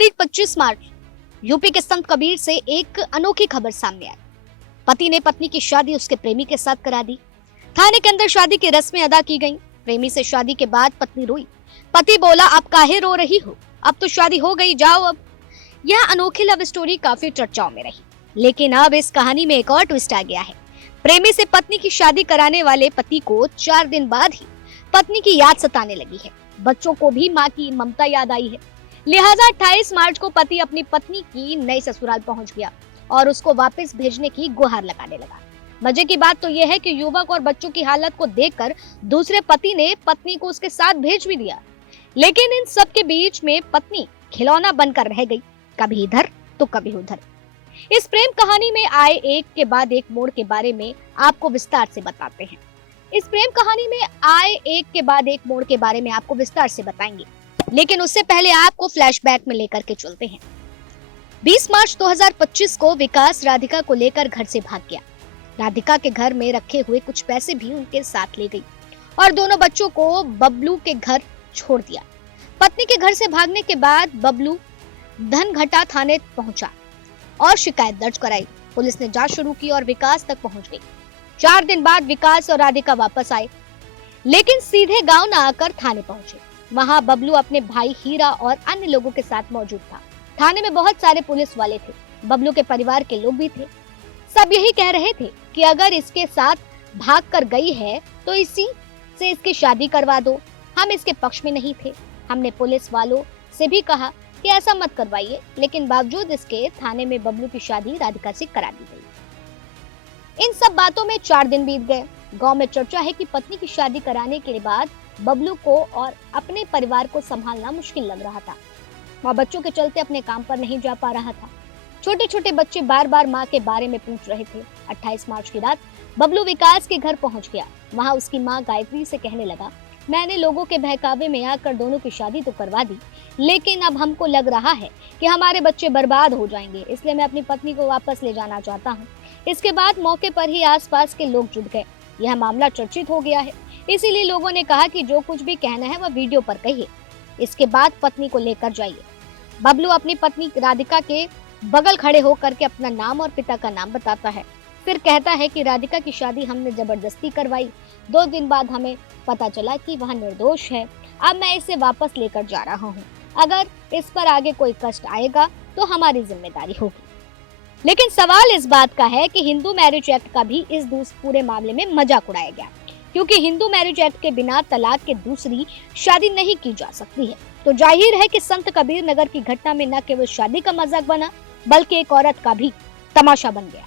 तारीख 25 मार्च यूपी के संत कबीर से एक अनोखी खबर सामने आई। पति ने पत्नी की शादी उसके प्रेमी के साथ करा दी। थाने के अंदर शादी की रस्में अदा की गईं। प्रेमी से शादी के बाद पत्नी रोई। पति बोला, अब काहे रो रही हो, अब तो शादी हो गई, जाओ अब। यह अनोखी लव स्टोरी काफी चर्चाओं में रही, लेकिन अब इस कहानी में एक और ट्विस्ट आ गया है। प्रेमी से पत्नी की शादी कराने वाले पति को 4 दिन बाद ही पत्नी की याद सताने लगी है। बच्चों को भी माँ की ममता याद आई है। लिहाजा 28 मार्च को पति अपनी पत्नी की नई ससुराल पहुंच गया और उसको वापस भेजने की गुहार लगाने लगा। मजे की बात तो यह है कि युवक और बच्चों की हालत को देखकर दूसरे पति ने पत्नी को उसके साथ भेज भी दिया। लेकिन इन सब के बीच में पत्नी खिलौना बनकर रह गई, कभी इधर तो कभी उधर। इस प्रेम कहानी में आए एक के बाद एक मोड़ के बारे में आपको विस्तार से बताते हैं। इस प्रेम कहानी में आए एक के बाद एक मोड़ के बारे में आपको विस्तार से बताएंगे, लेकिन उससे पहले आपको फ्लैशबैक में लेकर के चलते हैं। 20 मार्च 2025 को विकास राधिका को लेकर घर से भाग गया। राधिका के घर में रखे हुए कुछ पैसे भी उनके साथ ले गई और दोनों बच्चों को बबलू के घर छोड़ दिया। पत्नी के घर से भागने के बाद बबलू धनघटा थाने पहुंचा और शिकायत दर्ज कराई। पुलिस ने जांच शुरू की और विकास तक पहुंच गई। 4 दिन बाद विकास और राधिका वापस आए, लेकिन सीधे गांव न आकर थाने पहुंचे। वहां बबलू अपने भाई हीरा और अन्य लोगों के साथ मौजूद था। थाने में बहुत सारे पुलिस वाले थे, बबलू के परिवार के लोग भी थे। सब यही कह रहे थे कि अगर इसके साथ भाग कर गई है तो इसी से इसकी शादी करवा दो। हम इसके पक्ष में नहीं थे। हमने पुलिस वालों से भी कहा कि ऐसा मत करवाइए, लेकिन बावजूद इसके थाने में बबलू की शादी राधिका से करा दी गई। इन सब बातों में 4 दिन बीत गए। गांव में चर्चा है कि पत्नी की शादी कराने के बाद बबलू को और अपने परिवार को संभालना मुश्किल लग रहा था। वह बच्चों के चलते अपने काम पर नहीं जा पा रहा था। छोटे छोटे बच्चे बार बार माँ के बारे में पूछ रहे थे। 28 मार्च की रात बबलू विकास के घर पहुंच गया। वहां उसकी माँ गायत्री से कहने लगा, मैंने लोगों के बहकावे में आकर दोनों की शादी तो करवा दी, लेकिन अब हमको लग रहा है कि हमारे बच्चे बर्बाद हो जाएंगे, इसलिए मैं अपनी पत्नी को वापस ले जाना चाहता हूँ। इसके बाद मौके पर ही आसपास के लोग जुट गए। यह मामला चर्चित हो गया है, इसीलिए लोगों ने कहा कि जो कुछ भी कहना है वह वीडियो पर कहिए। इसके बाद पत्नी को लेकर जाइए। बबलू अपनी पत्नी राधिका के बगल खड़े होकर के अपना नाम और पिता का नाम बताता है। फिर कहता है कि राधिका की शादी हमने जबरदस्ती करवाई। 2 दिन बाद हमें पता चला कि वह निर्दोष है। अब मैं इसे वापस लेकर जा रहा हूँ। अगर इस पर आगे कोई कष्ट आएगा तो हमारी जिम्मेदारी होगी। लेकिन सवाल इस बात का है कि हिंदू मैरिज एक्ट का भी इस पूरे मामले में मजाक उड़ाया गया, क्योंकि हिंदू मैरिज एक्ट के बिना तलाक के दूसरी शादी नहीं की जा सकती है। तो जाहिर है कि संत कबीर नगर की घटना में न केवल शादी का मजाक बना, बल्कि एक औरत का भी तमाशा बन गया।